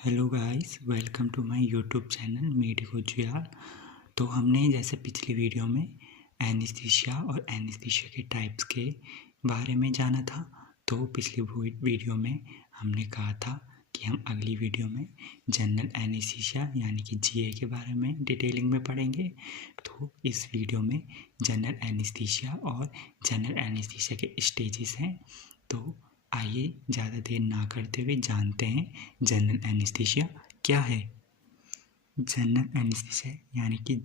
Hello guys, welcome to my YouTube channel medico Juyal. तो हमने जैसे पिछली वीडियो में एनेस्थीसिया और एनेस्थीसिया के टाइप्स के बारे में जाना था। तो पिछली वीडियो में हमने कहा था कि हम अगली वीडियो में जनरल एनेस्थीसिया यानी कि जीए के बारे में डिटेलिंग में पढ़ेंगे। तो इस वीडियो में जनरल एनेस्थीसिया और जनरल एनेस्थीसिया के स्टेजेस हैं। तो आइए ज़्यादा देर ना करते हुए जानते हैं जनरल एनेस्थीसिया क्या है। जनरल एनेस्थीसिया यानी कि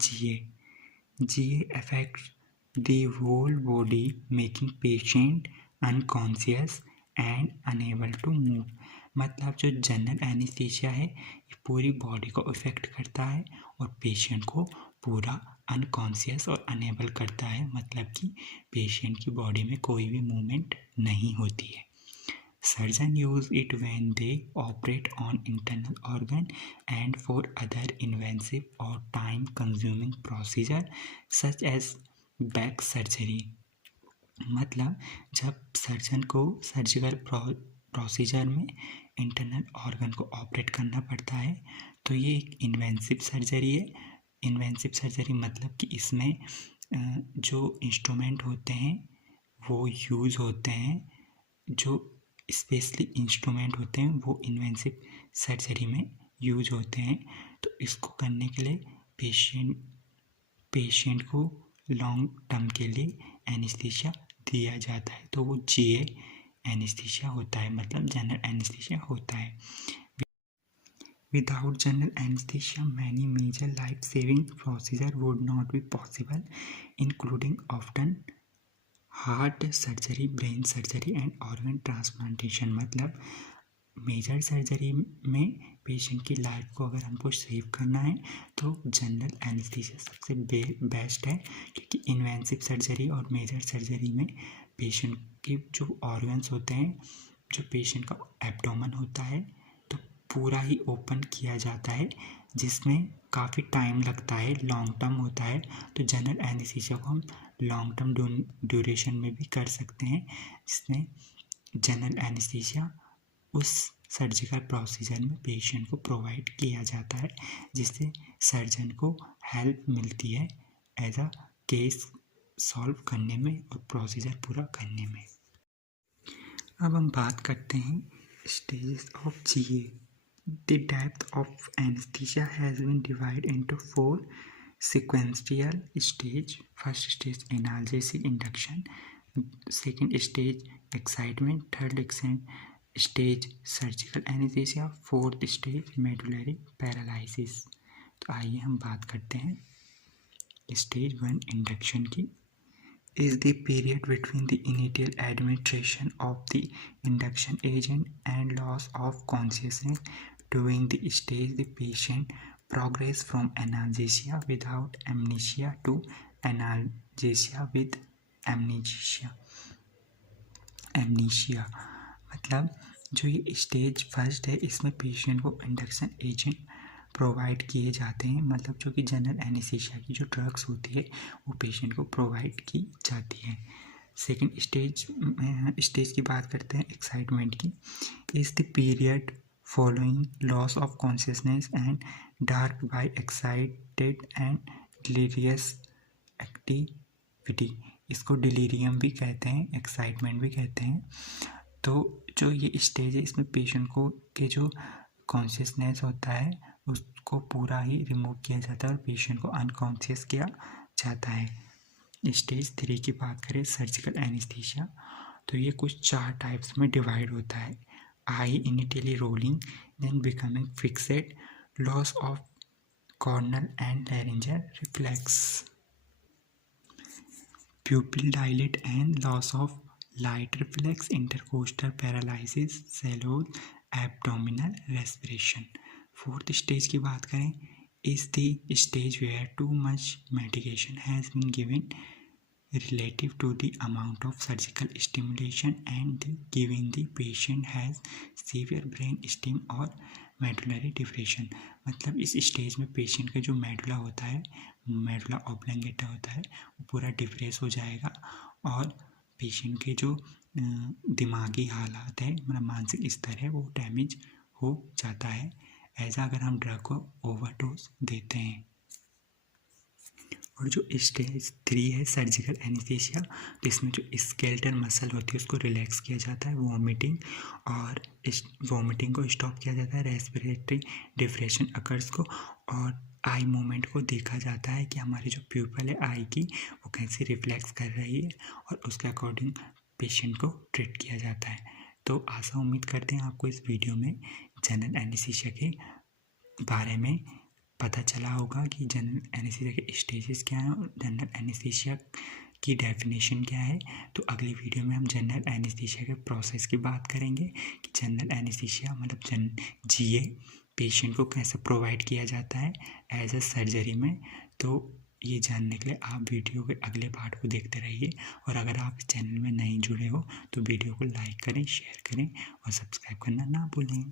GA affects the whole body making patient unconscious and unable to move. मतलब जो जनरल एनेस्थीसिया है ये पूरी बॉडी को इफ़ेक्ट करता है और पेशेंट को पूरा अनकॉन्शियस और अनेबल करता है। मतलब कि पेशेंट की बॉडी में कोई भी मूवमेंट नहीं होती है। Surgeons use it when they operate on internal organ and for other invasive or time-consuming procedure such as back surgery। मतलब जब सर्जन को सर्जिकल प्रोसीजर में इंटरनल ऑर्गन को ऑपरेट करना पड़ता है तो ये एक इन्वेंसिव सर्जरी है। इन्वेंसिव सर्जरी मतलब कि इसमें जो इंस्ट्रूमेंट होते हैं वो यूज़ होते हैं, जो स्पेशली इंस्ट्रूमेंट होते हैं वो इन्वेंसिव सर्जरी में यूज होते हैं। तो इसको करने के लिए पेशेंट को लॉन्ग टर्म के लिए एनेस्थीसिया दिया जाता है। तो वो जीए एनेस्थीसिया होता है, मतलब जनरल एनेस्थीसिया होता है। Without general anesthesia, many major life-saving procedures would not be possible, including often heart surgery, brain surgery and organ transplantation. मतलब मेजर सर्जरी में पेशेंट की लाइफ को अगर हमको सेव करना है तो जनरल एनेस्थीसिया सबसे बेस्ट है, क्योंकि इन्वेंसिव सर्जरी और मेजर सर्जरी में पेशेंट के जो ऑर्गन्स होते हैं, जो पेशेंट का एब्डोमेन होता है तो पूरा ही ओपन किया जाता है, जिसमें काफ़ी टाइम लगता है, लॉन्ग टर्म होता है। तो जनरल एनेस्थीसिया को हम लॉन्ग टर्म ड्यूरेशन में भी कर सकते हैं, जिसमें जनरल एनेस्थीसिया उस सर्जिकल प्रोसीजर में पेशेंट को प्रोवाइड किया जाता है, जिससे सर्जन को हेल्प मिलती है एज अ केस सॉल्व करने में और प्रोसीजर पूरा करने में। अब हम बात करते हैं stages of GA. The depth of anesthesia has been divided into 4 sequential stages. First stage analgesic induction, second stage excitement, third stage surgical anesthesia, fourth stage medullary paralysis। तो आइए हम बात करते हैं स्टेज 1 इंडक्शन की। Is the period between the initial administration of the induction agent and loss of consciousness. During the stage, the patient progress from analgesia without amnesia to analgesia with amnesia। मतलब जो ये stage first है इसमें patient को induction agent provide किए जाते हैं। मतलब जो कि जनरल एनेस्थीसिया की जो ड्रग्स होती है वो पेशेंट को प्रोवाइड की जाती है। सेकेंड स्टेज की बात करते हैं एक्साइटमेंट की। Is the period following loss of consciousness and dark bye excited and delirious activity. इसको डिलीरियम भी कहते हैं, एक्साइटमेंट भी कहते हैं। तो जो ये स्टेज है इसमें पेशेंट को के जो कॉन्शियसनेस होता है उसको पूरा ही रिमूव किया जाता है और पेशेंट को अनकॉन्शियस किया जाता है। स्टेज 3 की बात करें सर्जिकल एनेस्थीसिया, तो ये कुछ 4 टाइप्स में डिवाइड होता है। Eye initially rolling, then becoming fixed, loss of corneal and laryngeal reflex, pupil dilate and loss of light reflex, intercostal paralysis, shallow abdominal respiration। Fourth stage की बात करें, is the stage where too much medication has been given relative to the amount of surgical stimulation and given the patient has severe brain stem or medullary depression. मतलब इस stage में patient का जो medulla होता है, medulla oblongata होता है, वो पूरा डिप्रेस हो जाएगा और पेशेंट के जो दिमागी हालात है, मतलब मानसिक स्तर है, वो डैमेज हो जाता है। ऐसा अगर हम ड्रग को ओवरडोज देते हैं। और जो स्टेज 3 है सर्जिकल एनेस्थीसिया, तो इसमें जो स्केलेटल मसल होती है उसको रिलैक्स किया जाता है, वॉमिटिंग और वॉमिटिंग को स्टॉप किया जाता है, रेस्पिरेटरी डिप्रेशन अकर्स को, और आई मूवमेंट को देखा जाता है कि हमारी जो प्यूपल है आई की वो कैसे रिफ्लेक्स कर रही है, और उसके अकॉर्डिंग पेशेंट को ट्रीट किया जाता है। तो आशा उम्मीद करते हैं आपको इस वीडियो में जनरल एनेस्थीसिया के बारे में पता चला होगा कि जनरल एनेस्थीसिया के स्टेजेस क्या हैं और जनरल एनेस्थीसिया की डेफिनेशन क्या है। तो अगली वीडियो में हम जनरल एनेस्थीसिया के प्रोसेस की बात करेंगे कि जनरल एनेस्थीसिया मतलब जीए पेशेंट को कैसे प्रोवाइड किया जाता है एज अ सर्जरी में। तो ये जानने के लिए आप वीडियो के अगले पार्ट को देखते रहिए, और अगर आप इस चैनल में नहीं जुड़े हो तो वीडियो को लाइक करें, शेयर करें और सब्सक्राइब करना ना भूलें।